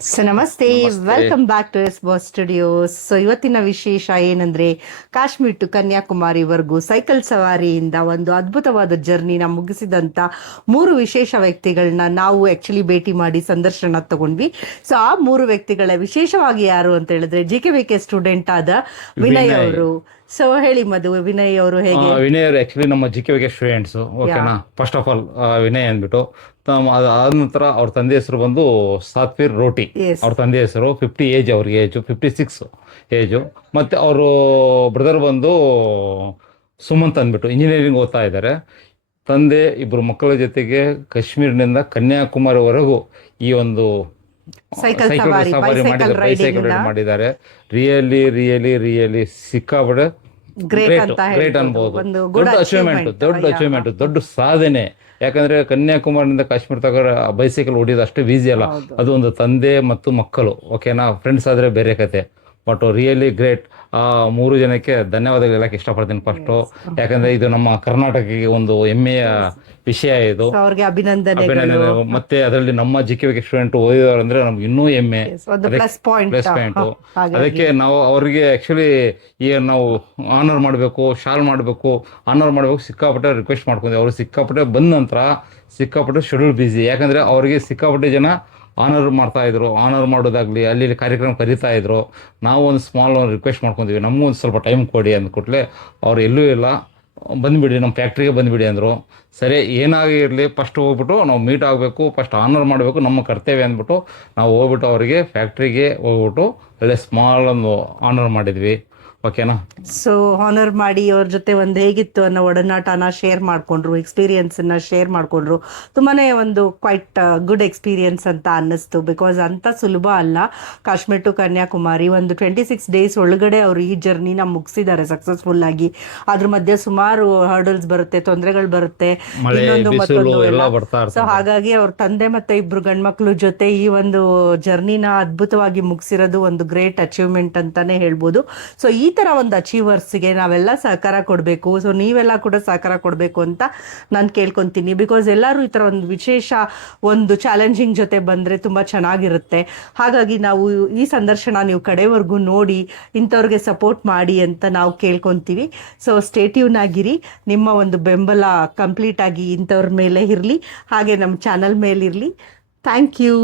So ನಮಸ್ತೆ, welcome back to S boss studios. So ಇವತ್ತಿನ ವಿಶೇಷ ಏನಂದ್ರೆ ಕಾಶ್ಮೀರ್ ಟು ಕನ್ಯಾಕುಮಾರಿವರೆಗೂ ಸೈಕಲ್ ಸವಾರಿಯಿಂದ ಒಂದು ಅದ್ಭುತವಾದ ಜರ್ನಿನ ಮುಗಿಸಿದಂತ 3 ವಿಶೇಷ ವ್ಯಕ್ತಿಗಳನ್ನ ನಾವು ಆಕ್ಚುಲಿ ಭೇಟಿ ಮಾಡಿ ಸಂದರ್ಶನ ತಗೊಂಡ್ವಿ. ಸೊ ಆ 3 ವ್ಯಕ್ತಿಗಳ ವಿಶೇಷವಾಗಿ ಯಾರು ಅಂತ ಹೇಳಿದ್ರೆ JKVK ಸ್ಟೂಡೆಂಟ್ ಆದ ವಿನಯ್ ಅವರು. ಸೊ ಹೇಳಿ ಮಧು, ವಿನಯ್ ಅವರು ಹೇಗೆ? ವಿನಯ್ ಅವರು ಆಕ್ಚುಲಿ ನಮ್ಮ JKVK ಸ್ಟೂಡೆಂಟ್ಸ್. ಓಕೆನಾ, ಫಸ್ಟ್ ಆಫ್ ಆಲ್ ವಿನಯ್ ಅಂದ್ಬಿಟ್ಟು ಆದ ನಂತರ ಅವ್ರ ತಂದೆ ಹೆಸರು ಬಂದು ಸಾತ್ವೀರ್ ರೋಟಿ. ಅವ್ರ ತಂದೆ ಹೆಸರು 50 ಏಜ್, ಅವ್ರಿಗೆ ಏಜು 56 ಏಜು. ಮತ್ತೆ ಅವರು ಬ್ರದರ್ ಬಂದು ಸುಮಂತ್ ಅಂದ್ಬಿಟ್ಟು ಇಂಜಿನಿಯರಿಂಗ್ ಓದ್ತಾ ಇದ್ದಾರೆ. ತಂದೆ ಇಬ್ಬರು ಮಕ್ಕಳ ಜೊತೆಗೆ ಕಾಶ್ಮೀರ್ನಿಂದ ಕನ್ಯಾಕುಮಾರಿವರೆಗೂ ಈ ಒಂದು ಸೈಕಲ್ ಸವಾರಿ ಮಾಡಿದ್ದಾರೆ, ಬೈಸೈಕಲ್ ರೈಡ್ ಮಾಡಿದ್ದಾರೆ. ರಿಯಲಿ ರಿಯಲಿ ರಿಯಲಿ ಸಿಕ್ಕಾಪಟ್ಟೆ ಗ್ರೇಟ್ ಅನ್ಬೋದು. ದೊಡ್ಡ ಅಚೀವ್ಮೆಂಟ್, ದೊಡ್ಡ ಸಾಧನೆ. ಯಾಕಂದ್ರೆ ಕನ್ಯಾಕುಮಾರಿನಿಂದ ಕಾಶ್ಮೀರ ತಗ ಬೈಸೈಕಲ್ ಹೊಡಿಯೋದು ಅಷ್ಟು ಈಸಿ ಅಲ್ಲ. ಅದು ಒಂದು ತಂದೆ ಮತ್ತು ಮಕ್ಕಳು, ಓಕೆನಾ. ಫ್ರೆಂಡ್ಸ್ ಆದ್ರೆ ಬೇರೆ ಕತೆ. But really great. ಆ 3 ಜನಕ್ಕೆ ಧನ್ಯವಾದಗಳು ಹೇಳಕ್ಕೆ ಇಷ್ಟಪಡ್ತೀನಿ ಫಸ್ಟು. ಯಾಕಂದ್ರೆ ಇದು ನಮ್ಮ ಕರ್ನಾಟಕಕ್ಕೆ ಒಂದು ಹೆಮ್ಮೆಯ ವಿಷಯ ಇದು. ಅಭಿನಂದನೆ. ಮತ್ತೆ ಅದರಲ್ಲಿ ನಮ್ಮ JKVK ಸ್ಟೂಡೆಂಟ್ ಓದಿದವರು ಅಂದ್ರೆ ನಮ್ಗೆ ಇನ್ನೂ ಹೆಮ್ಮೆ, ಪ್ಲಸ್ ಪಾಯಿಂಟ್. ಅದಕ್ಕೆ ನಾವು ಅವ್ರಿಗೆ ಆಕ್ಚುಲಿ ಈಗ ನಾವು ಆನರ್ ಮಾಡಬೇಕು, ಶಾಲ್ ಮಾಡಬೇಕು, ಆನರ್ ಮಾಡಬೇಕು, ಸಿಕ್ಕಾಪಟ್ಟೆ ರಿಕ್ವೆಸ್ಟ್ ಮಾಡ್ಕೊಂಡ್ವಿ. ಅವ್ರು ಸಿಕ್ಕಾಪಟ್ಟೆ ಬಂದ ನಂತರ ಸಿಕ್ಕಾಪಟ್ಟೆ ಶೆಡ್ಯೂಲ್ ಬಿಸಿ. ಯಾಕಂದ್ರೆ ಅವ್ರಿಗೆ ಸಿಕ್ಕಾಪಟ್ಟೆ ಜನ ಆನರ್ ಮಾಡ್ತಾ ಇದ್ರು. ಆನರ್ ಮಾಡೋದಾಗ್ಲಿ, ಅಲ್ಲಿ ಕಾರ್ಯಕ್ರಮ ಕರೀತಾ ಇದ್ರು. ನಾವು ಒಂದು ಸ್ಮಾಲ್ ರಿಕ್ವೆಸ್ಟ್ ಮಾಡ್ಕೊಂತೀವಿ, ನಮಗೊಂದು ಸ್ವಲ್ಪ ಟೈಮ್ ಕೊಡಿ ಅಂದ್ಕೊಟ್ಲೆ ಅವ್ರು ಎಲ್ಲೂ ಇಲ್ಲ, ಬಂದುಬಿಡಿ ನಮ್ಮ ಫ್ಯಾಕ್ಟ್ರಿಗೆ ಬಂದುಬಿಡಿ ಅಂದರು. ಸರಿ, ಏನಾಗಿರಲಿ ಫಸ್ಟ್ ಹೋಗ್ಬಿಟ್ಟು ನಾವು ಮೀಟ್ ಆಗಬೇಕು, ಫಸ್ಟ್ ಆನರ್ ಮಾಡಬೇಕು, ನಮ್ಮ ಕರ್ತವ್ಯ ಅಂದ್ಬಿಟ್ಟು ನಾವು ಹೋಗ್ಬಿಟ್ಟು ಅವರಿಗೆ ಫ್ಯಾಕ್ಟ್ರಿಗೆ ಹೋಗ್ಬಿಟ್ಟು ಅಲ್ಲೇ ಸ್ಮಾಲ್ ಒಂದು ಆನರ್ ಮಾಡಿದ್ವಿ. ಓಕೆನಾ. ಸೊ ಹಾನರ್ ಮಾಡಿ ಅವ್ರ ಜೊತೆ ಒಂದು ಹೇಗಿತ್ತು ಅನ್ನೋ ಒಡನಾಟನ ಶೇರ್ ಮಾಡ್ಕೊಂಡ್ರು, ಎಕ್ಸ್ಪೀರಿಯನ್ಸ್ ಅನ್ನ ಶೇರ್ ಮಾಡ್ಕೊಂಡ್ರು. ತುಂಬಾನೇ ಒಂದು ಕ್ವೈಟ್ ಗುಡ್ ಎಕ್ಸ್ಪೀರಿಯನ್ಸ್ ಅಂತ ಅನ್ನಿಸ್ತು. ಬಿಕಾಸ್ ಅಂತ ಸುಲಭ ಅಲ್ಲ ಕಾಶ್ಮೀರ್ ಟು ಕನ್ಯಾಕುಮಾರಿ. ಒಂದು 26 ಡೇಸ್ ಒಳಗಡೆ ಅವರು ಈ ಜರ್ನಿನ ಮುಗಿಸಿದ್ದಾರೆ ಸಕ್ಸಸ್ಫುಲ್ ಆಗಿ. ಅದ್ರ ಮಧ್ಯೆ ಸುಮಾರು ಹರ್ಡಲ್ಸ್ ಬರುತ್ತೆ, ತೊಂದರೆಗಳು ಬರುತ್ತೆ, ಇನ್ನೊಂದು ಮತ್ತೊಂದು ಎಲ್ಲ. ಸೊ ಹಾಗಾಗಿ ಅವ್ರ ತಂದೆ ಮತ್ತೆ ಇಬ್ರು ಗಂಡ್ಮಕ್ಳು ಜೊತೆ ಈ ಒಂದು ಜರ್ನಿನ ಅದ್ಭುತವಾಗಿ ಮುಗಿಸಿರೋದು ಒಂದು ಗ್ರೇಟ್ ಅಚೀವ್ಮೆಂಟ್ ಅಂತಾನೆ ಹೇಳ್ಬೋದು. ಸೊ ಈ ತರ ಒಂದು ಅಚೀವರ್ಸ್ಗೆ ನಾವೆಲ್ಲ ಸಹಕಾರ ಕೊಡಬೇಕು. ಸೊ ನೀವೆಲ್ಲ ಕೂಡ ಸಹಕಾರ ಕೊಡಬೇಕು ಅಂತ ನಾನು ಕೇಳ್ಕೊಂತೀನಿ. ಬಿಕಾಸ್ ಎಲ್ಲರೂ ಈ ತರ ಒಂದು ವಿಶೇಷ ಒಂದು ಚಾಲೆಂಜಿಂಗ್ ಜೊತೆ ಬಂದ್ರೆ ತುಂಬಾ ಚೆನ್ನಾಗಿರುತ್ತೆ. ಹಾಗಾಗಿ ನಾವು ಈ ಸಂದರ್ಶನ ನೀವು ಕಡೆವರೆಗೂ ನೋಡಿ ಇಂಥವ್ರಿಗೆ ಸಪೋರ್ಟ್ ಮಾಡಿ ಅಂತ ನಾವು ಕೇಳ್ಕೊಂತೀವಿ. ಸೊ ಸ್ಟೇ ಟ್ಯೂನ್ ಆಗಿರಿ. ನಿಮ್ಮ ಒಂದು ಬೆಂಬಲ ಕಂಪ್ಲೀಟ್ ಆಗಿ ಇಂಥವ್ರ ಮೇಲೆ ಇರಲಿ, ಹಾಗೆ ನಮ್ಮ ಚಾನಲ್ ಮೇಲೆ ಇರಲಿ. Thank you.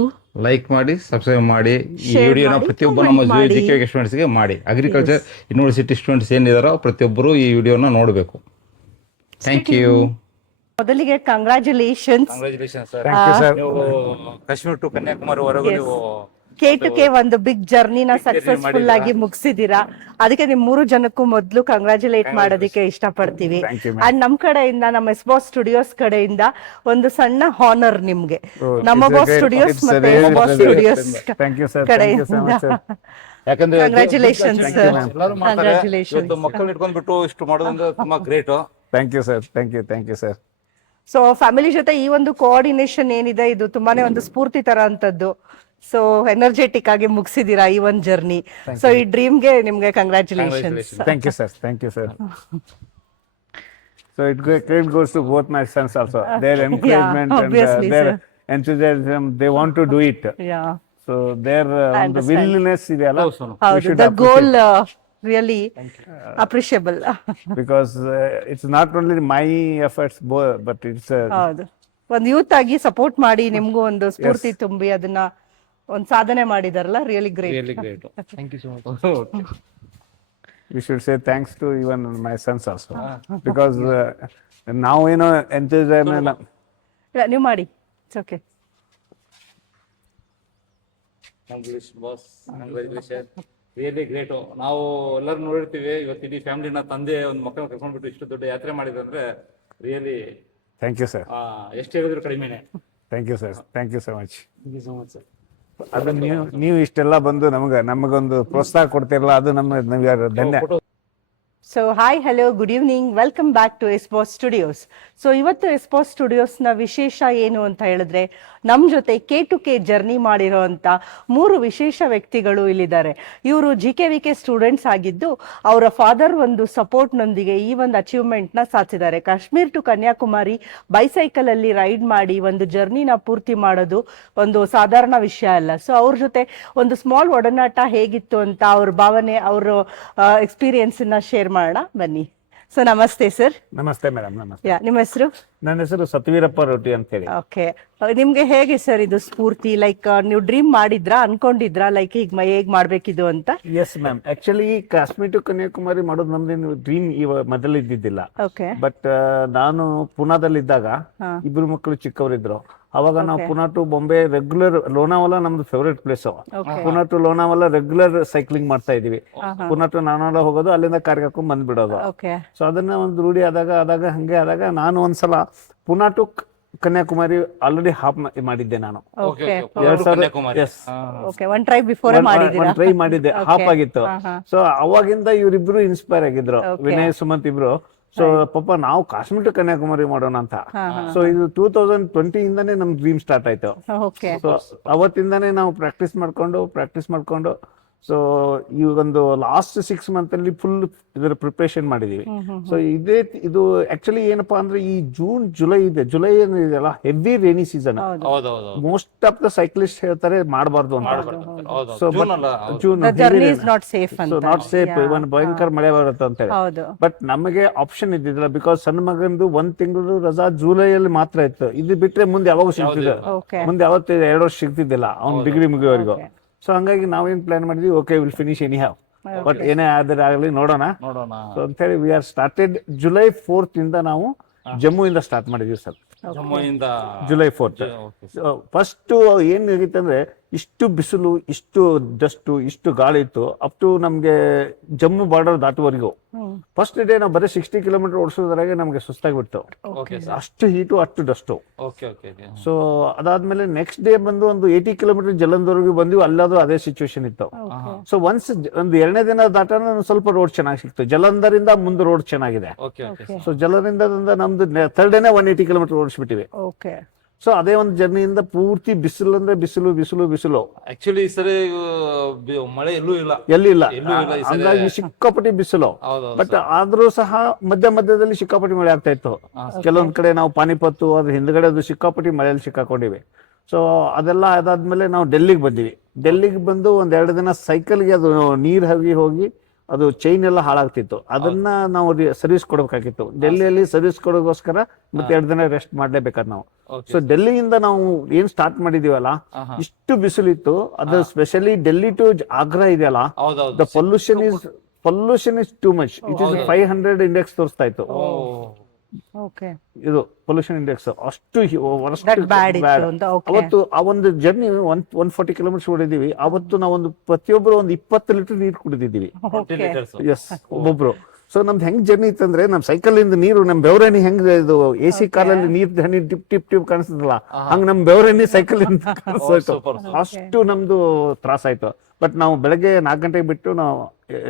ಲೈಕ್ ಮಾಡಿ, ಸಬ್ಸ್ಕ್ರೈಬ್ ಮಾಡಿ. ಈ ವಿಡಿಯೋನ ಪ್ರತಿಯೊಬ್ಬ ನಮ್ಮ JKVK ಸ್ಟೂಡೆಂಟ್ಸ್ಗೆ ಮಾಡಿ. ಅಗ್ರಿಕಲ್ಚರ್ ಯೂನಿವರ್ಸಿಟಿ ಸ್ಟೂಡೆಂಟ್ಸ್ ಏನಿದಾರೋ ಪ್ರತಿಯೊಬ್ಬರು ಈ ವಿಡಿಯೋನ ನೋಡಬೇಕು. Thank you. ಮೊದಲಿಗೆ ಕಂಗ್ರಾಚುಲೇಷನ್ಸ್ ಸರ್. ಕಾಶ್ಮೀರ್ ಟು ಕನ್ಯಾಕುಮಾರಿವರೆಗೂ ನೀವು K2K ಒಂದು ಬಿಗ್ ಜರ್ನಿನ ಸಕ್ಸಸ್ಫುಲ್ ಆಗಿ ಮುಗಿಸಿದೀರಾ. ಅದಕ್ಕೆ ನಿಮ್ 3 ಜನಕ್ಕೂ ಮೊದಲು ಕಂಗ್ರಾಚುಲೇಟ್ ಮಾಡೋದಕ್ಕೆ ಇಷ್ಟಪಡ್ತೀವಿ. ಅಂಡ್ ನಮ್ ಕಡೆಯಿಂದ, ನಮ್ಮ ಎಸ್ ಬಾಸ್ ಸ್ಟುಡಿಯೋಸ್ ಕಡೆಯಿಂದ ಒಂದು ಸಣ್ಣ ಹಾನರ್ ನಿಮ್ಗೆ, ನಮ್ಮ ಬಾಸ್ ಸ್ಟುಡಿಯೋಸ್ ಮತ್ತೆ ಬಾಸ್ ಸ್ಟುಡಿಯೋಸ್ ಕಡೆಯಿಂದ. ಯಾಕಂದ್ರೆ ಕಂಗ್ರಾಚುಲೇಷನ್ಸ್. ಮಕ್ಕಳು ಇಟ್ಕೊಂಡ್ಬಿಟ್ಟು ಇಷ್ಟು ಮಾಡೋದಂದ್ರೆ ತುಂಬಾ great. Thank you sir. Thank you sir. So family ಜೊತೆ ಈ ಒಂದು ಕೋಆರ್ಡಿನೇಷನ್ ಏನಿದೆ, ಇದು ತುಂಬಾನೇ ಒಂದು ಸ್ಫೂರ್ತಿ ತರ ಅಂತದ್ದು. ಸೊ ಎನರ್ಜೆಟಿಕ್ ಆಗಿ ಮುಗಿಸಿದೀರಾ ಈ ಒಂದು ಜರ್ನಿ. ಸೊ ಈ ಡ್ರೀಮ್ಗೆ ನಿಮ್ಗೆ congratulations. Thank you, sir. Thank you, sir. So credit goes to both my sons also. Their encouragement and their enthusiasm. They want to do it. Yeah. So their the willingness ಇದೆಯಲ್ಲ, we should the goal really appreciable. because it's not only my efforts but it's ಹೌದು, ಒಂದು youth ಆಗಿ support ಮಾಡಿ ನಿಮ್ಗೂ ಒಂದು ಸ್ಫೂರ್ತಿ ತುಂಬಿ ಅದನ್ನ ಒಂದು ಸಾಧನೆ ಮಾಡಿದಾರಲ್ಲ. Really great. Thank you so much. we should say thanks to even my sons also, because now enthusiasm. ಇಲ್ಲ, ನೀವು ಮಾಡಿ, ಇಟ್ಸ್ ಓಕೆ. Really great. ನಾವು ಎಲ್ಲರೂ ನೋಡಿರ್ತೀವಿ, ಇವತ್ತು ಇಡೀ ಫ್ಯಾಮಿಲಿನ ತಂದೆ ಒಂದು ಮಕ್ಕಳನ್ನ ಕರ್ಕೊಂಡ್ಬಿಟ್ಟು ಇಷ್ಟು ದೊಡ್ಡ ಯಾತ್ರೆ ಮಾಡಿದಂದ್ರೆ ರಿಯಲಿ ಥ್ಯಾಂಕ್ ಯು ಸರ್. ಎಷ್ಟು ಹೇಳಿದ್ರು ಕಡಿಮೆನೆ. Thank you sir. Thank you so much. Thank you so much sir. ಅದು ನೀವು ಇಷ್ಟೆಲ್ಲ ಬಂದು ನಮಗೊಂದು ಪ್ರೋತ್ಸಾಹ ಕೊಡ್ತಿರಲ್ಲ, ಅದು ನಮ್ಮ ಧನ್ಯ. So hi, hello, good evening, welcome back to S boss studios. So ಇವತ್ತು ಎಸ್ ಬಾಸ್ ಸ್ಟುಡಿಯೋಸ್ನ ವಿಶೇಷ ಏನು ಅಂತ ಹೇಳಿದ್ರೆ, ನಮ್ಮ ಜೊತೆ K2K ಜರ್ನಿ ಮಾಡಿರೋಂಥ 3 ವಿಶೇಷ ವ್ಯಕ್ತಿಗಳು ಇಲ್ಲಿದ್ದಾರೆ. ಇವರು GKVK ಸ್ಟೂಡೆಂಟ್ಸ್ ಆಗಿದ್ದು ಅವರ ಫಾದರ್ ಒಂದು ಸಪೋರ್ಟ್ನೊಂದಿಗೆ ಈ ಒಂದು ಅಚೀವ್ಮೆಂಟ್ನ ಸಾಧಿಸಿದ್ದಾರೆ. ಕಾಶ್ಮೀರ್ ಟು ಕನ್ಯಾಕುಮಾರಿ ಬೈಸೈಕಲ್ ಅಲ್ಲಿ ರೈಡ್ ಮಾಡಿ ಒಂದು ಜರ್ನಿನ ಪೂರ್ತಿ ಮಾಡೋದು ಒಂದು ಸಾಧಾರಣ ವಿಷಯ ಅಲ್ಲ. ಸೊ ಅವ್ರ ಜೊತೆ ಒಂದು ಸ್ಮಾಲ್ ಒಡನಾಟ ಹೇಗಿತ್ತು ಅಂತ ಅವ್ರ ಭಾವನೆ, ಅವ್ರ ಎಕ್ಸ್ಪೀರಿಯನ್ಸ್ ಶೇರ್ ಮಾಡೋಣ ಬನ್ನಿ. ಸೊ ನಮಸ್ತೆ ಸರ್. ನಮಸ್ತೆ ಮೇಡಮ್. ನಮಸ್ತೆ. ನಿಮ್ಮ ಹೆಸರು? ನನ್ನ ಹೆಸರು ಸತ್ವೀರಪ್ಪ ರೋಟಿ ಅಂತ ಹೇಳಿ. ಓಕೆ, ನಿಮ್ಗೆ ಹೇಗೆ ಸರ್ ಇದು ಸ್ಫೂರ್ತಿ? ಲೈಕ್ ನೀವು ಡ್ರೀಮ್ ಮಾಡಿದ್ರಾ, ಅನ್ಕೊಂಡಿದ್ರಾ ಲೈಕ್ ಹೇಗ್ ಮಾಡ್ಬೇಕಿದು ಅಂತ? Yes ma'am, actually Kashmir to Kanyakumari ಮಾಡೋದು ನಮ್ದೇನು ಡ್ರೀಮ್ ಮೊದಲು ಇದ್ದಿದ್ದಿಲ್ಲ. ಓಕೆ. ಬಟ್ ನಾನು ಪುನಾದಲ್ಲಿದ್ದಾಗ ಇಬ್ರು ಮಕ್ಕಳು ಚಿಕ್ಕವರಿದ್ರು. ಅವಾಗ ನಾವು ಪುನಾ ಟು ಬಾಂಬೆ ರೆಗ್ಯುಲರ್, ಲೋನಾವಾಲ ನಮ್ದು favourite place. Pune to Lonavala regular cycling ಮಾಡ್ತಾ ಇದೀವಿ. ಪುನಾ ಟು ನಾನಾಲ ಹೋಗೋದು, ಅಲ್ಲಿಂದ ಕಾರ್ ಹಾಕೊಂಡ್ ಬಂದ್ಬಿಡೋದು. ಸೊ ಅದನ್ನ ಒಂದು ರೂಢಿ ಆದಾಗ ಹಂಗೆ ಆದಾಗ ನಾನು ಒಂದ್ಸಲ ಪುನಾ ಟು ಕನ್ಯಾಕುಮಾರಿ ಆಲ್ರೆಡಿ ಹಾಫ್ ಮಾಡಿದ್ದೆ ನಾನು. ಟ್ರೈ ಮಾಡಿದ್ದೆ, ಹಾಫ್ ಆಗಿತ್ತು. ಸೊ ಅವಾಗಿಂದ ಇವರಿಬ್ರು ಇನ್ಸ್ಪೈರ್ ಆಗಿದ್ರು, ವಿನಯ್ ಸುಮಂತ್ ಇಬ್ರು. ಸೊ ಪಾಪ ನಾವು ಕಾಶ್ಮೀರ್ ಟು ಕನ್ಯಾಕುಮಾರಿ ಮಾಡೋಣ ಅಂತ. ಸೊ ಇದು 2020 ಇಂದಾನೇ ನಮ್ ಡ್ರೀಮ್ ಸ್ಟಾರ್ಟ್ ಆಯ್ತು. ಸೊ ಅವತ್ತಿಂದಾನೇ ನಾವು ಪ್ರಾಕ್ಟೀಸ್ ಮಾಡ್ಕೊಂಡು ಸೊ ಈ ಒಂದು ಲಾಸ್ಟ್ 6 ಮಂತ್ ಅಲ್ಲಿ ಫುಲ್ ಇದರ ಪ್ರಿಪರೇಷನ್ ಮಾಡಿದೀವಿ. ಸೊ ಇದು ಆಕ್ಚುಲಿ ಏನಪ್ಪಾ ಅಂದ್ರೆ ಈ ಜುಲೈ ಏನಿದೆಯಲ್ಲ, heavy rainy season. Most of the cyclist ಹೇಳ್ತಾರೆ ಮಾಡಬಾರ್ದು ಅಂತ. ಸೊ ನಾಟ್ ಸೇಫ್, ಇವನ್ ಭಯಂಕರ ಮಳೆ ಬರುತ್ತೆ ಅಂತ ಹೇಳಿ. ಬಟ್ ನಮಗೆ ಆಪ್ಷನ್ ಇದ್ದಿದ್ದಿಲ್ಲ, ಬಿಕಾಸ್ ಸಣ್ಣ ಮಗಂದು 1 ತಿಂಗಳು ರಜಾ ಜುಲೈಯಲ್ಲಿ ಮಾತ್ರ ಇತ್ತು. ಇದು ಬಿಟ್ರೆ ಮುಂದೆ ಯಾವಾಗ ಸಿಗ್ತಿದೆ, ಮುಂದೆ ಯಾವತ್ತು 2 ವರ್ಷ ಸಿಗ್ತಿದ್ದಿಲ್ಲ ಅವ್ನ ಡಿಗ್ರಿ ಮುಗಿಯೋವರೆಗೂ. ಸೊ ಹಂಗಾಗಿ ನಾವೇನ್ ಪ್ಲಾನ್ ಮಾಡಿದ್ವಿ, okay will finish any have, but ಏನೇ ಆದ್ರೆ ಆಗಲಿ ನೋಡೋಣ. ಸೊ ಅಂತ ಹೇಳಿ we are started July 4th ಇಂದ ನಾವು ಜಮ್ಮು ಇಂದ ಸ್ಟಾರ್ಟ್ ಮಾಡಿದ್ವಿ ಸರ್. July 4th ಫಸ್ಟ್ ಏನ್ ಆಗಿತ್ತು ಅಂದ್ರೆ, ಇಷ್ಟು ಬಿಸಿಲು, ಇಷ್ಟು ಡಸ್ಟು, ಇಷ್ಟು ಗಾಳಿ ಇತ್ತು ಅಪ್ ಟು ನಮ್ಗೆ ಜಮ್ಮು ಬಾರ್ಡರ್ ದಾಟುವರೆಗೂ. ಫಸ್ಟ್ ಡೇ ನಾವು ಬರೀ 60 ಕಿಲೋಮೀಟರ್ ಓಡಿಸೋದ್ರಾಗೆ ನಮ್ಗೆ ಸುಸ್ತಾಗ್ಬಿಡ್ತು, ಅಷ್ಟು ಹೀಟು, ಅಷ್ಟು ಡಸ್ಟು. ಸೊ ಅದಾದ್ಮೇಲೆ ನೆಕ್ಸ್ಟ್ ಡೇ ಬಂದು ಒಂದು 80 ಕಿಲೋಮೀಟರ್ ಜಲಂಧರ್ವರೆಗೂ ಬಂದ್ವಿ, ಅಲ್ಲಾದ್ರೂ ಅದೇ ಸಿಚುವೇಶನ್ ಇತ್ತು. ಸೊ ಒಂದು 2ನೇ ದಿನ ದಾಟನ ಸ್ವಲ್ಪ ರೋಡ್ ಚೆನ್ನಾಗಿ ಸಿಕ್ತು. ಜಲಂಧರಿಂದ ಮುಂದೆ ರೋಡ್ ಚೆನ್ನಾಗಿದೆ. ಸೊ ಜಲಂಧರದಿಂದ ನಮ್ದು 3rd ಡೇನೆ 180 ಕಿಲೋಮೀಟರ್ ಓಡಿಸ್ಬಿಟ್ಟಿವಿ. ಸೊ ಅದೇ ಒಂದು ಜರ್ನಿಯಿಂದ ಪೂರ್ತಿ ಬಿಸಿಲು ಅಂದ್ರೆ ಬಿಸಿಲು. ಆಕ್ಚುಲಿ ಸರಿ ಮಳೆ ಎಲ್ಲಿಲ್ಲ, ಹಂಗಾಗಿ ಸಿಕ್ಕಾಪಟ್ಟಿ ಬಿಸಿಲು. ಬಟ್ ಆದ್ರೂ ಸಹ ಮಧ್ಯದಲ್ಲಿ ಸಿಕ್ಕಾಪಟ್ಟಿ ಮಳೆ ಆಗ್ತಾ ಇತ್ತು. ಕೆಲವೊಂದ್ ಕಡೆ ನಾವು ಪಾನಿಪತ್ತು ಅದ್ರ ಹಿಂದ್ಗಡೆ ಅದು ಸಿಕ್ಕಾಪಟ್ಟಿ ಮಳೆಯಲ್ಲಿ ಸಿಕ್ಕಾಕೊಂಡಿವಿ. ಸೊ ಅದೆಲ್ಲ ಅದಾದ್ಮೇಲೆ ನಾವು ಡೆಲ್ಲಿಗೆ ಬಂದು 2 ದಿನ ಸೈಕಲ್ಗೆ ಅದು ನೀರ್ ಹೋಗಿ ಅದು ಚೈನ್ ಎಲ್ಲ ಹಾಳಾಗ್ತಿತ್ತು. ಅದನ್ನ ನಾವು ಸರ್ವಿಸ್ ಕೊಡಬೇಕಾಗಿತ್ತು. ಡೆಲ್ಲಿಯಲ್ಲಿ ಸರ್ವಿಸ್ ಕೊಡೋಗೋಸ್ಕರ ಮತ್ತೆ 2 ದಿನ ರೆಸ್ಟ್ ಮಾಡ್ಲೇಬೇಕಾದ್ ನಾವು. ಸೊ ಡೆಲ್ಲಿಯಿಂದ ನಾವು ಏನ್ ಸ್ಟಾರ್ಟ್ ಮಾಡಿದೀವಲ್ಲ, ಇಷ್ಟು ಬಿಸಿಲಿತ್ತು. ಅದು ಸ್ಪೆಷಲಿ ಡೆಲ್ಲಿ ಟು ಆಗ್ರಾ ಇದೆಯಲ್ಲ, the pollution is too much. It is 500 index ತೋರಿಸ್ತಾ ಇತ್ತು. ಇದು ಪೊಲ್ಯೂಷನ್ ಇಂಡೆಕ್ಸ್ ಅಷ್ಟು ಅವತ್ತು ಆ ಒಂದು ಜರ್ನಿ 140 ಕಿಲೋಮೀಟರ್ಸ್ ಓಡಿದೀವಿ. ಅವತ್ತು ನಾವೊಂದು ಪ್ರತಿಯೊಬ್ಬರು 20 ಲೀಟರ್ ನೀರು ಕುಡಿದಿದ್ದೀವಿ. ಎಸ್, ಒಬ್ಬೊಬ್ರು. ಸೊ ನಮ್ದು ಹೆಂಗ್ ಜರ್ನಿ ಇತ್ತಂದ್ರೆ, ನಮ್ ಸೈಕಲ್ ಇಂದ ನೀರು, ನಮ್ ಬೆವರಣಿ ಹೆಂಗ್ ಇದು AC ಕಾರಲ್ಲಿ ನೀರ್ ಹನಿ ಟಿಪ್ ಕಾಣಿಸ್ತದಲ್ಲ, ಹಂಗ್ ನಮ್ ಬೆವರಣಿ ಸೈಕಲ್ ಇಂದ ಕಾಣಿಸ್ತು. ಅಷ್ಟು ನಮ್ದು ತ್ರಾಸ ಆಯ್ತು. ಬಟ್ ನಾವು ಬೆಳಗ್ಗೆ 4 ಗಂಟೆಗೆ ಬಿಟ್ಟು ನಾವು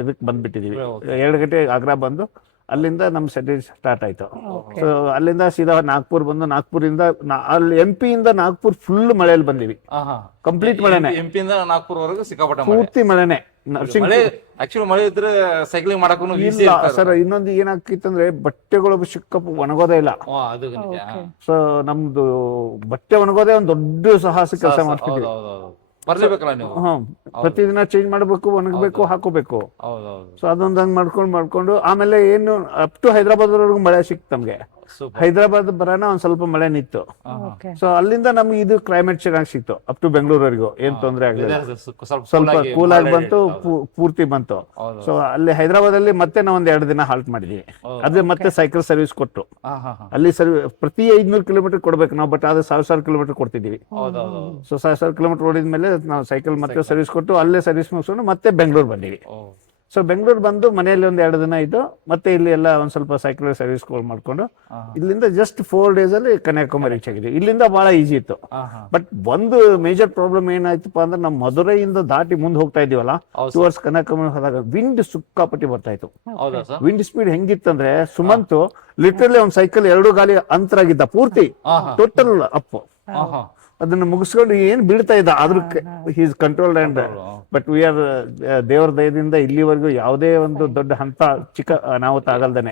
ಇದಕ್ಕೆ ಬಂದ್ಬಿಟ್ಟಿದೀವಿ. 2 ಗಂಟೆ ಆಗ್ರಾ ಬಂದು ಅಲ್ಲಿಂದ ನಮ್ ಸೆಡಿ ಸ್ಟಾರ್ಟ್ ಆಯ್ತು. ಸೊ ಅಲ್ಲಿಂದ ಸೀದಾ ನಾಗ್ಪುರ್ ಬಂದು, ನಾಗ್ಪುರಿಂದ ಅಲ್ಲಿ MP ಇಂದ ನಾಗ್ಪುರ್ ಫುಲ್ ಮಳೆಯಲ್ಲಿ ಬಂದಿವಿ. ಕಂಪ್ಲೀಟ್ ಮಳೆನೆ, MP ಇಂದ ನಾಗ್ಪುರ್ ವರೆಗೂ ಸಿಕ್ಕಾಪಟ್ಟೆ ಪೂರ್ತಿ ಮಳೆನೆ. ಆಕ್ಚುಲಿ ಮಳೆ ಇದ್ರೆ ಸೈಕ್ಲಿಂಗ್ ಮಾಡಕ್ಕೂ ಇಲ್ಲ ಸರ್. ಇನ್ನೊಂದು ಏನಾಗ್ತಿತ್ತಂದ್ರೆ, ಬಟ್ಟೆಗಳು ಸಿಕ್ಕಪ್ಪ ಒಣಗೋದೇ ಇಲ್ಲ. ಸೊ ನಮ್ದು ಬಟ್ಟೆ ಒಣಗೋದೇ ಒಂದ್ ದೊಡ್ಡ ಸಾಹಸ ಕೆಲಸ ಮಾಡ್ತಿದ್ವಿ. ಪ್ರತಿದಿನ ಚೇಂಜ್ ಮಾಡ್ಬೇಕು, ಒಣಗಬೇಕು, ಹಾಕೋಬೇಕು. ಸೊ ಅದೊಂದ್ ಹಂಗ್ ಮಾಡ್ಕೊಂಡು ಆಮೇಲೆ ಏನು ಅಪ್ ಟು ಹೈದರಾಬಾದ್ ವರೆಗೂ ಮಳೆ ಸಿಕ್ತು ನಮ್ಗೆ. ಹೈದರಾಬಾದ್ ಬರೋಣ ಒಂದ್ ಸ್ವಲ್ಪ ಮಳೆ ನಿಂತು. ಸೊ ಅಲ್ಲಿಂದ ನಮ್ಗೆ ಇದು ಕ್ಲೈಮೇಟ್ ಚೆನ್ನಾಗಿ ಸಿಕ್ತು ಅಪ್ ಟು ಬೆಂಗಳೂರವರೆಗೂ. ಏನ್ ತೊಂದ್ರೆ ಆಗಲಿಲ್ಲ, ಸ್ವಲ್ಪ ಕೂಲ್ ಆಗಿ ಬಂತು, ಪೂರ್ತಿ ಬಂತು. ಸೊ ಅಲ್ಲಿ ಹೈದರಾಬಾದ್ ಅಲ್ಲಿ ಮತ್ತೆ ನಾವು 2 ದಿನ ಹಾಲ್ಟ್ ಮಾಡಿದೀವಿ. ಅದೇ ಮತ್ತೆ ಸೈಕಲ್ ಸರ್ವಿಸ್ ಕೊಟ್ಟು ಅಲ್ಲಿ ಪ್ರತಿ 500 ಕಿಲೋಮೀಟರ್ ಕೊಡ್ಬೇಕು ನಾವು. ಬಟ್ ಅದು 1000 ಕಿಲೋಮೀಟರ್ ಕೊಡ್ತಿದೀವಿ. ಸೊ 1000 ಕಿಲೋಮೀಟರ್ ಓಡಿದ್ಮೇಲೆ ನಾವು ಸೈಕಲ್ ಮತ್ತೆ ಸರ್ವಿಸ್ ಕೊಟ್ಟು ಅಲ್ಲೇ ಸರ್ವಿಸ್ ಮುಗಿಸ್ಕೊಂಡು ಮತ್ತೆ ಬೆಂಗಳೂರು ಬಂದಿವಿ. ಸೊ ಬೆಂಗಳೂರು ಬಂದು ಮನೆಯಲ್ಲಿ 2 ದಿನ ಇದ್ದು ಮತ್ತೆ ಇಲ್ಲಿ ಎಲ್ಲ ಒಂದ್ ಸ್ವಲ್ಪ ಸೈಕಲ್ ಸರ್ವಿಸ್ ಮಾಡ್ಕೊಂಡು ಇಲ್ಲಿಂದ ಜಸ್ಟ್ 4 days ಅಲ್ಲಿ ಕನ್ಯಾಕುಮಾರಿ ರೀಚ್ ಆಗಿದ್ವಿ. ಇಲ್ಲಿಂದ ಬಹಳ ಈಸಿ ಇತ್ತು. ಬಟ್ ಒಂದು ಮೇಜರ್ ಪ್ರಾಬ್ಲಮ್ ಏನಾಯ್ತಪ್ಪ ಅಂದ್ರೆ, ನಮ್ಮ ಮಧುರೈಯಿಂದ ದಾಟಿ ಮುಂದೆ ಹೋಗ್ತಾ ಇದೀವಲ್ಲ, ಟುವರ್ಡ್ಸ್ ಕನ್ಯಾಕುಮಾರಿ ಹೋದಾಗ ವಿಂಡ್ ಸಿಕ್ಕಾಪಟ್ಟಿ ಬರ್ತಾ ಇತ್ತು. ವಿಂಡ್ ಸ್ಪೀಡ್ ಹೆಂಗಿತ್ತಂದ್ರೆ, ಸುಮಂತ್ ಲಿಟ್ರಲಿ ಒಂದ್ ಸೈಕಲ್ 2 ಗಾಲಿ ಅಂತರ ಆಗಿದ್ದ ಪೂರ್ತಿ ಟೋಟಲ್ ಅಪ್. ಅದನ್ನ ಮುಗಿಸ್ಕೊಂಡು ಏನ್ ಬೀಳ್ತಾ ಇದ್ದ ಅದ್ರ ಹೀಸ್ controlled and but we are ದೇವರ ದಯದಿಂದ ಇಲ್ಲಿವರೆಗೂ ಯಾವುದೇ ಒಂದು ದೊಡ್ಡ ಹಂತ ಚಿಕ್ಕ ಅನಾಹುತ ಆಗಲ್ದೇನೆ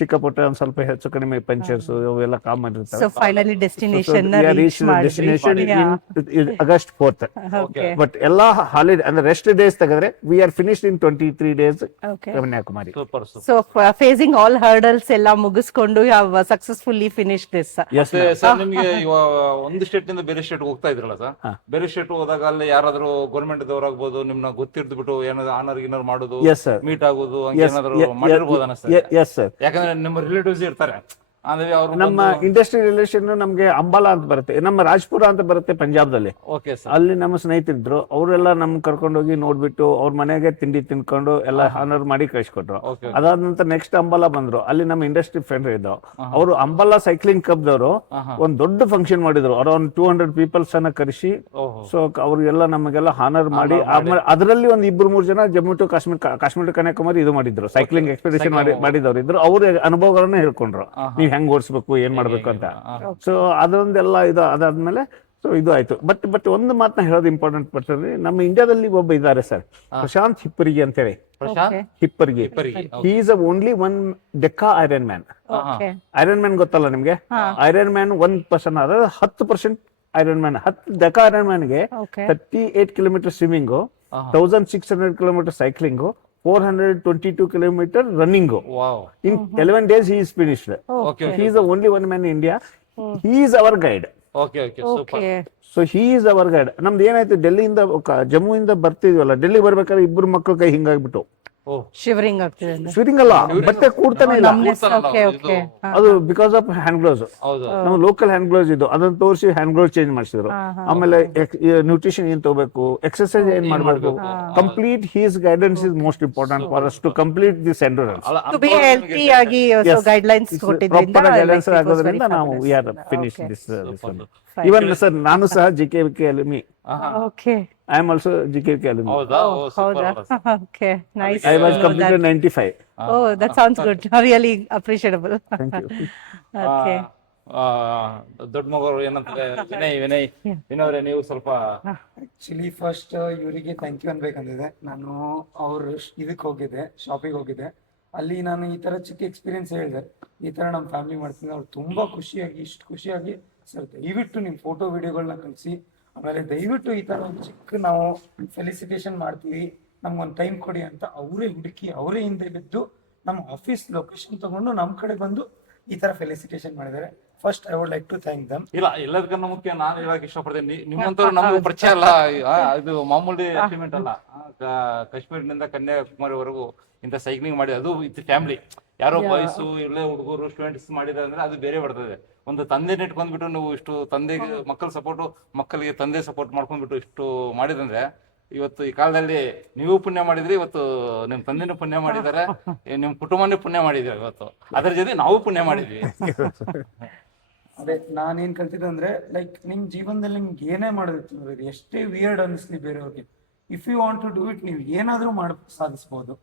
ಚಿಕ್ಕ ಪುಟ್ಟ ಒಂದ್ ಸ್ವಲ್ಪ ಹೆಚ್ಚು ಕಡಿಮೆ ಪಂಚರ್ಸ್ ಅವೆಲ್ಲ common so finally destination reach destination August 4th. Okay but ಎಲ್ಲಾ ಹಾಲಿಡೇ ಅಂದ್ರೆ ರೆಸ್ಟ್ ಡೇಸ್ ತೆಗೆದ್ರೆ we are finished in 23 days okay Kanyakumari. Super so facing all hurdles ಎಲ್ಲ ಮುಗಿಸ್ಕೊಂಡು you have successfully finish this. Yes, ಮತ್ತೆ sir ನಿಮ್ಗೆ ಇವಾಗ ಒಂದು state ನಿಂದ ಬೇರೆ ಸ್ಟೇಟ್ ಹೋಗ್ತಾ ಇದ್ರಲ್ಲ ಸರ್, ಬೇರೆ ಸ್ಟೇಟ್ ಹೋದಾಗ ಅಲ್ಲಿ ಯಾರಾದ್ರೂ ಗೌರ್ಮೆಂಟ್ ದವರಾಗ್ಬೋದು ನಿಮ್ನ ಗೊತ್ತಿರ್ದು ಬಿಟ್ಟು ಏನಾದ್ರು ಆನರ್ ಗಿನರ್ ಮಾಡೋದು yes sir, ಮೀಟ್ ಆಗೋದು ಹಂಗೆ ಏನಾದ್ರು ಮಾಡಿರ್ಬೋದು ಅನಿಸ್ತದೆ. yes sir. ಯಾಕಂದ್ರೆ ನಿಮ್ಮ ರಿಲೇಟಿವ್ಸ್ ಇರ್ತಾರೆ ಅಂದ್ರೆ ಅವ್ರು ನಮ್ಮ ಇಂಡಸ್ಟ್ರಿ ರಿಲೇಷನ್ ನಮ್ಗೆ ಅಂಬಾಲಾ ಅಂತ ಬರುತ್ತೆ, ನಮ್ಮ ರಾಜ್ಪುರ ಅಂತ ಬರುತ್ತೆ ಪಂಜಾಬ್ದಲ್ಲಿ. Okay sir. ಅಲ್ಲಿ ನಮ್ಮ ಸ್ನೇಹಿತರಿದ್ರು, ಅವರೆಲ್ಲ ನಮ್ ಕರ್ಕೊಂಡೋಗಿ ನೋಡ್ಬಿಟ್ಟು ಅವ್ರ ಮನೆಗೆ ತಿಂಡಿ ತಿನ್ಕೊಂಡು ಎಲ್ಲ ಹಾನರ್ ಮಾಡಿ ಕಳಿಸ್ಕೊಟ್ರು. ಓಕೆ ಅದಾದ ನಂತರ ನೆಕ್ಸ್ಟ್ ಅಂಬಾಲಾ ಬಂದ್ರು, ಅಲ್ಲಿ ನಮ್ಮ ಇಂಡಸ್ಟ್ರಿ ಫ್ರೆಂಡ್ ಇದ್ರು, ಅವರು ಅಂಬಾಲಾ ಸೈಕ್ಲಿಂಗ್ ಕ್ಲಬ್ ದವರು ಒಂದ್ ದೊಡ್ಡ ಫಂಕ್ಷನ್ ಮಾಡಿದ್ರು, ಅರೌಂಡ್ 200 ಪೀಪಲ್ಸ್ ಅನ್ನ ಕರೆಸಿ. ಓಹೋ ಸೊ ಅವ್ರಿಗೆಲ್ಲ ನಮಗೆಲ್ಲ ಹಾನರ್ ಮಾಡಿ ಆಮೇಲೆ ಅದರಲ್ಲಿ ಒಂದ್ 2-3 ಜನ ಜಮ್ಮು ಟು ಕಾಶ್ಮೀರ ಟು ಕನ್ಯಾಕುಮಾರಿ ಇದು ಮಾಡಿದ್ರು, ಸೈಕ್ಲಿಂಗ್ ಎಕ್ಸ್ಪೆಡಿಷನ್ ಮಾಡಿದವರು ಇದ್ರು. ಅವ್ರ ಅನುಭವಗಳನ್ನ ಹೇಳ್ಕೊಂಡ್ರು, ನೀವ್ ಹೆಂಗ್ ಓಡಿಸ್ಬೇಕು ಏನ್ ಮಾಡ್ಬೇಕು ಅಂತ. ಸೊ ಅದೊಂದೆಲ್ಲ ಇದು ಅದಾದ್ಮೇಲೆ ಸೊ ಇದು ಆಯ್ತು. ಬಟ್ ಒಂದು ಮಾತನ್ನ ಹೇಳೋದು ಇಂಪಾರ್ಟೆಂಟ್ ಪಡ್ತಾರೆ, ನಮ್ಮ ಇಂಡಿಯಾದಲ್ಲಿ ಒಬ್ಬ ಇದ್ದಾರೆ ಸರ್, ಪ್ರಶಾಂತ್ ಹಿಪ್ಪರಿಗೆ ಅಂತ ಹೇಳಿ. Prashant Hipparige he is only one deca iron man. Okay iron man ಗೊತ್ತಲ್ಲ ನಿಮ್ಗೆ? ಐರನ್ ಮ್ಯಾನ್ 1% ಆದ್ರೆ 10% ಐರನ್ ಮ್ಯಾನ್. 10 ಡೆಕ್ಕಾ ಐರನ್ ಮ್ಯಾನ್ಗೆ okay 38 kilometer swimming, 1600 kilometer cycling, 422 kilometer running. Wow. In 11 days he is finished. Okay He is the only one man in India. He is our guide. Okay okay super. Okay So he is our guide. ನಮ್ದು ಏನಾಯ್ತು, ಡೆಲ್ಲಿಯಿಂದ ಜಮ್ಮುವಿಂದ ಬರ್ತಿದ್ವಲ್ಲ, ಡೆಲ್ಲಿ ಬರ್ಬೇಕಾದ್ರೆ ಇಬ್ರು ಮಕ್ಕಳು ಕೈ ಹಿಂಗಾಗ್ಬಿಟ್ಟು ಓಹ್ shivering ಆಗ್ತಿದೆ. ಸ್ವಿರಿಂಗ್ ಅಲ್ಲ, ಬಟ್ಟೆ ಕೂಡ್ತಾನೆ ಇಲ್ಲ. ಓಕೆ ಓಕೆ ಅದು ಬಿಕಾಸ್ ಆಫ್ ಹ್ಯಾಂಡ್ ಗ್ಲೌಸ್. ಹೌದು ನಮ್ಮ ಲೋಕಲ್ ಹ್ಯಾಂಡ್ ಗ್ಲೌಸ್ ಇದು, ಅದನ್ನ ತೋರಿಸಿ ಹ್ಯಾಂಡ್ ಗ್ಲೌಸ್ ಚೇಂಜ್ ಮಾಡಿಸಿದ್ರು. ಆಮೇಲೆ ನ್ಯೂಟ್ರಿಷನ್ ಏನ್ ತಗೋಬೇಕು, ಎಕ್ಸರ್ಸೈಸ್ ಏನ್ ಮಾಡ್ಬೇಕು, complete his guidance is most important for us to complete this endurance. To be healthy ಆಗಿ ಗೈಡ್ಲೈನ್ಸ್ ಕೊಟ್ಟಿದ್ರಿಂದ ಪ್ರಾಪರ್ ಗೈಡೆನ್ಸ್ ಆಗೋದ್ರಿಂದ ನಾವು we are finish this. Even sir ನಾನು ಸಹ JKVK alumni. Okay I am also JKVK alumni. ಹೌದಾ? Oh super. ಹೌದಾ? Okay nice. I was completed 95. Oh, that sounds good. Really appreciable. Thank you. Okay. ದೊಡ್ಡ ಮಗರು ಏನಂತಾರೆ, ವಿನಯ್ ವಿನೋರೆ ನೀವು ಸ್ವಲ್ಪ ಆಕ್ಚುಲಿ ಫಸ್ಟ್ ಇವರಿಗೆ thank you ಅನ್ಬೇಕಂದಿದೆ. ನಾನು ಅವ್ರ ಇದಕ್ಕೆ ಹೋಗಿದ್ದೆ, ಶಾಪಿಗೆ ಹೋಗಿದ್ದೆ. ಅಲ್ಲಿ ನಾನು ಈ ಥರ ಚಿಕ್ಕ ಎಕ್ಸ್ಪೀರಿಯನ್ಸ್ ಹೇಳಿದೆ, ಈ ಥರ ನಮ್ಮ ಫ್ಯಾಮಿಲಿ ಮಾಡ್ತೀನಿ. ಅವ್ರು ತುಂಬ ಖುಷಿಯಾಗಿ, ಇಷ್ಟು ಖುಷಿಯಾಗಿ ಸರ್ ದಯವಿಟ್ಟು ನಿಮ್ಮ ಫೋಟೋ ವಿಡಿಯೋಗಳನ್ನ ಕಳಿಸಿ, ಆಮೇಲೆ ದಯವಿಟ್ಟು ಈ ಥರ ಒಂದು ಚಿಕ್ಕ ನಾವು ಫೆಲಿಸಿಟೇಷನ್ ಮಾಡ್ತೀವಿ, ನಮ್ಗೊಂದು ಟೈಮ್ ಕೊಡಿ ಅಂತ ಅವರೇ ಹುಡುಕಿ, ಅವರೇ ಹಿಂದೆ ಬಿದ್ದು ನಮ್ಮ ಆಫೀಸ್ ಲೊಕೇಶನ್ ತಗೊಂಡು ನಮ್ಮ ಕಡೆ ಬಂದು ಈ ಥರ ಫೆಲಿಸಿಟೇಷನ್ ಮಾಡಿದ್ದಾರೆ. First I would like to thank them. ಇಲ್ಲ ಎಲ್ಲದಕ್ಕನ್ನ ಮುಖ್ಯ ನಾನು ಹೇಳಕ್ ಇಷ್ಟಪಡ್ತೀನಿ, ನಿಮ್ಮಂತವ್ರು ನಮ್ಗೆ ಪರಿಚಯ ಅಲ್ಲ, ಇದು ಮಾಮೂಲಿ ಅಚೀವ್ಮೆಂಟ್ ಅಲ್ಲ. ಕಾಶ್ಮೀರದಿಂದ ಕನ್ಯಾಕುಮಾರಿವರೆಗೂ ಇಂಥ ಸೈಕ್ಲಿಂಗ್ ಮಾಡಿ, ಅದು ವಿತ್ ಫ್ಯಾಮಿಲಿ, ಯಾರೋ ಬಾಯ್ಸು ಇಲ್ಲೇ ಹುಡುಗರು ಸ್ಟೂಡೆಂಟ್ಸ್ ಮಾಡಿದ್ರೆ ಅಂದ್ರೆ ಅದು ಬೇರೆ ಬರ್ತದೆ. ಒಂದು ತಂದೆ ಇಟ್ಕೊಂಡ್ಬಿಟ್ಟು ನೀವು ಇಷ್ಟು ತಂದೆಗೆ ಮಕ್ಕಳ ಸಪೋರ್ಟು, ಮಕ್ಕಳಿಗೆ ತಂದೆ ಸಪೋರ್ಟ್ ಮಾಡ್ಕೊಂಡ್ಬಿಟ್ಟು ಇಷ್ಟು ಮಾಡಿದಂದ್ರೆ, ಇವತ್ತು ಈ ಕಾಲದಲ್ಲಿ ನೀವು ಪುಣ್ಯ ಮಾಡಿದ್ರಿ, ಇವತ್ತು ನಿಮ್ ತಂದೆನೂ ಪುಣ್ಯ ಮಾಡಿದ್ದಾರೆ, ನಿಮ್ ಕುಟುಂಬನೇ ಪುಣ್ಯ ಮಾಡಿದ್ದಾರೆ ಇವತ್ತು, ಅದ್ರ ಜೊತೆ ನಾವು ಪುಣ್ಯ ಮಾಡಿದ್ವಿ. ಅದೇ ನಾನೇನ್ ಕಲ್ತಿದ್ದೆ ಅಂದ್ರೆ, ಲೈಕ್ ನಿಮ್ ಜೀವನದಲ್ಲಿ ನಿಮ್ಗೆ ಏನೇ ಮಾಡೋದಿತ್ತು ನೋಡಿ, ಎಷ್ಟೇ ವಿಯರ್ಡ್ ಅನಿಸ್ಲಿ ಬೇರೆಯವ್ರಿಗೆ, if you want to do it, ನೀವು ಏನಾದ್ರೂ ಸಾಧಿಸ್ಬೋದು.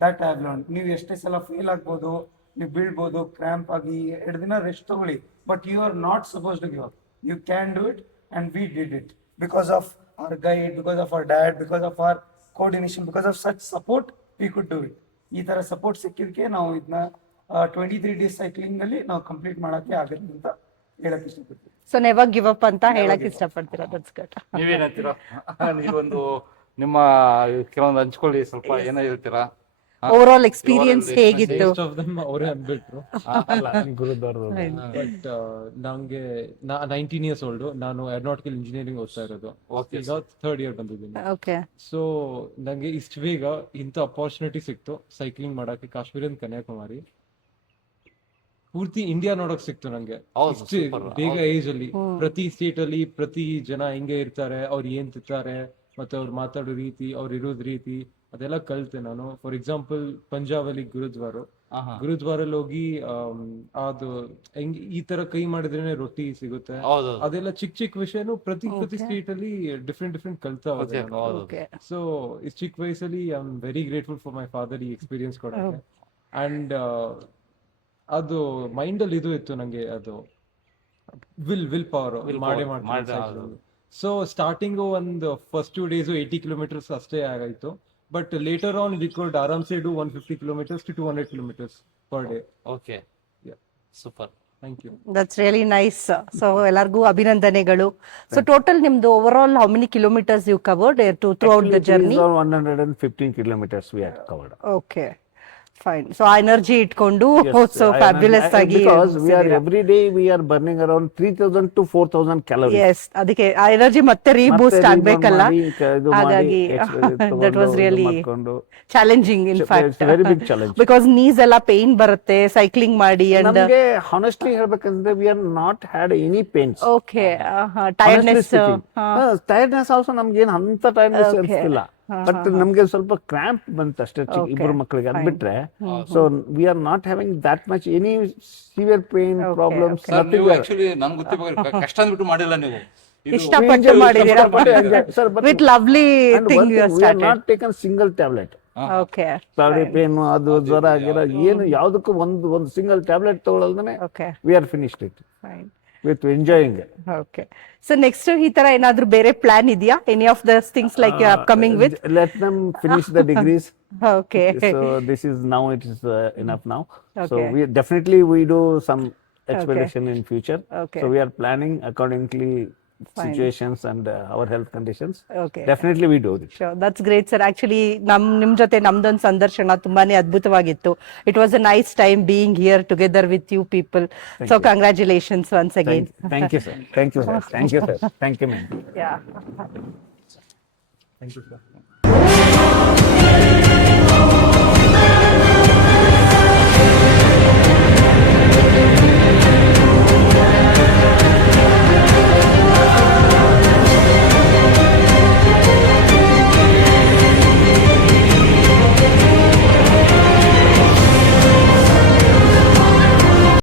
That I have learn. ನೀವು ಎಷ್ಟೇ ಸಲ ಫೇಲ್ ಆಗ್ಬೋದು, ನೀವು ಬೀಳ್ಬೋದು, ಕ್ರ್ಯಾಂಪ್ ಆಗಿ 2 ದಿನ ರೆಸ್ಟ್ ತಗೊಳ್ಳಿ, but you are not suppose to give up. You can do it and we did it because of our guide, because of our dad, because of our coordination, because of such support we could do it. ಈ ತರ support ಸಿಕ್ಕಿದಕ್ಕೆ ನಾವು ಇದನ್ನ 23 days cycling ಅಲ್ಲಿ ನಾವು complete ಮಾಡಕ್ಕೆ ಆಗುತ್ತೆ ಅಂತ ಹೇಳಕ್ ಇಷ್ಟಪಡ್ತೀವಿ. ಸೊ ನೆವರ್ ಗಿವ್ ಅಪ್ ಅಂತ ಹೇಳಕ್ ಇಷ್ಟಪಡ್ತೀರಾ? That's good. ನೀವೇನಂತೀರಾ? ನೀವೊಂದು ನಿಮ್ಮ ಕೆಲವೊಂದು ಹಂಚ್ಕೊಳ್ಳಿ, ಸ್ವಲ್ಪ ಏನೋ ಹೇಳ್ತೀರಾ? ಓವರ್ ಆಲ್ ಎಕ್ಸ್ಪೀರಿಯನ್ಸ್ ಹೇಗಿತ್ತು? ಅವರೇ ಅಂದ್ಬಿಟ್ರು. ಬಟ್ ನಂಗೆ 19 years old, ನಾನು ಏರೋನಾಟಿಕಲ್ ಇಂಜಿನಿಯರಿಂಗ್ ಓದ್ತಾ ಇರೋದು, ಈಗ 3rd year ಬಂದಿದ್ದೀನಿ. ಓಕೆ. ಸೊ ನಂಗೆ ಇಷ್ಟು ಬೇಗ ಇಂಥ ಅಪಾರ್ಚುನಿಟಿ ಸಿಕ್ತು ಸೈಕ್ಲಿಂಗ್ ಮಾಡಕ್ಕೆ, ಕಾಶ್ಮೀರದಿಂದ ಕನ್ಯಾಕುಮಾರಿ ಪೂರ್ತಿ ಇಂಡಿಯಾ ನೋಡಕ್ ಸಿಕ್ತು ನಂಗೆ. ಇಷ್ಟು ಬೇಗ ಏಜ್ ಅಲ್ಲಿ ಪ್ರತಿ ಸ್ಟೇಟ್ ಅಲ್ಲಿ ಪ್ರತಿ ಜನ ಹೆಂಗೆ ಇರ್ತಾರೆ, ಅವ್ರು ಏನ್ ತಿಂತಾರೆ, ಮತ್ತೆ ಅವ್ರು ಮಾತಾಡೋ ರೀತಿ, ಅವ್ರು ಇರೋದ್ ರೀತಿ, ಅದೆಲ್ಲ ಕಲಿತೆ ನಾನು. ಫಾರ್ ಎಕ್ಸಾಂಪಲ್ ಪಂಜಾಬ್ ಅಲ್ಲಿ ಗುರುದ್ವಾರಲ್ಲಿ ಹೋಗಿ ಅದು ಹೆಂಗ್ ಈ ತರ ಕೈ ಮಾಡಿದ್ರೇನೆ ರೊಟ್ಟಿ ಸಿಗುತ್ತೆ, ಅದೆಲ್ಲ ಚಿಕ್ಕ ಚಿಕ್ಕ ವಿಷಯನು ಪ್ರತಿ ಸ್ಟೇಟ್ ಅಲ್ಲಿ ಡಿಫ್ರೆಂಟ್ ಕಲ್ತಾ ಹೋದೆ. ಸೊ ಇಷ್ಟು ಚಿಕ್ಕ ವಯಸ್ಸಲ್ಲಿ I am very grateful for my father ಈ ಎಕ್ಸ್ಪೀರಿಯನ್ಸ್ ಕೊಡಕ್ಕೆ. ಅಂಡ್ ಅದು ಮೈಂಡ್ ಅಲ್ಲಿ ಇದು ಇತ್ತು ನಂಗೆ, ಅದು ವಿಲ್ ಪವರ್ ಮಾಡೇ ಮಾಡ್ತೀನಿ. ಸೊ ಸ್ಟಾರ್ಟಿಂಗ್ ಒಂದು ಫಸ್ಟ್ 2 days 80 kilometers ಅಷ್ಟೇ ಆಗಾಯ್ತು. But later on we could ಆರಾಮ್ಸೆ do 150 kilometers to 200 kilometers per day. Okay, Yeah. Super. Thank you. That's really nice. So ಎಲ್ಲರಿಗೂ ಅಭಿನಂದನೆಗಳು. ಸೊ ಟೋಟಲ್ ನಿಮ್ದು over all how many kilometers you covered throughout the journey? 115 kilometers we had covered. Okay, fine. So ಆ energy ಇಟ್ಕೊಂಡು so fabulous ಆಗಿ, because we are every day we are burning around 3000 to 4000 calories. Yes, ಅದಕ್ಕೆ ಆ energy ಮತ್ತೆ reboost ಆಗ್ಬೇಕಲ್ಲ, ಹಾಗಾಗಿ that was really challenging. In fact very big challenge, because knees ಎಲ್ಲ pain ಬರುತ್ತೆ ಸೈಕ್ಲಿಂಗ್ ಮಾಡಿ. ಅಂಡ್ ನಮಗೆ ಹಾನೆಸ್ಟ್ಲಿ ಹೇಳ್ಬೇಕಂದ್ರೆ we are not had any pains. Okay, tiredness also ನಮ್ಗೆ ಏನು ಅಂತ ಟೈರ್ಡ್ನೆಸ್ ಅನ್ಸಿಲ್ಲ. ಬಟ್ ನಮ್ಗೆ ಸ್ವಲ್ಪ ಕ್ರಾಂಪ್ ಬಂತು ಅಷ್ಟೇ ಇಬ್ಬರು ಮಕ್ಕಳಿಗೆ, ಅದ್ ಬಿಟ್ರೆ so we are not having that much any severe pain problems. ನೀವು ಆಕ್ಚುಲಿ ನನ್ಗೆ ಗೊತ್ತಿಲ್ಲ, ಕಷ್ಟ ಅಂದ್ಬಿಟ್ಟು ಮಾಡಿಲ್ಲ ನೀವು, ಇಷ್ಟಪಟ್ಟು ಮಾಡಿದೀರಾ with lovely thing you we have not taken single tablet. Okay, body pain ಅದು ಜ್ವರ ಆಗಿರೋ ಏನು ಯಾವುದಕ್ಕೂ ಒಂದು ಸಿಂಗಲ್ ಟ್ಯಾಬ್ಲೆಟ್ ತಗೊಳ್ಳಲ್ದೇ okay, we are finished it fine. with enjoying. Okay, so next ಈ ತರ ಏನಾದ್ರೂ ಬೇರೆ ಪ್ಲಾನ್ ಇದೆಯಾ? Any of the things like you upcoming with? Let them finish the degrees. Okay, So this is now it is enough now. So Okay. we definitely we do some expedition in future. Okay. So we are planning accordingly situations and our health conditions. Okay, Definitely we do this. Sure, that's great sir. Actually ನಿಮ್ ಜೊತೆ ನಮ್ದೊಂದು ಸಂದರ್ಶನ ತುಂಬಾನೇ ಅದ್ಭುತವಾಗಿತ್ತು. It was a nice time being here together with you people. So congratulations once again. Thank you, sir. Thank you, sir. Thank you, sir. Thank you, ma'am. Yeah, thank you sir.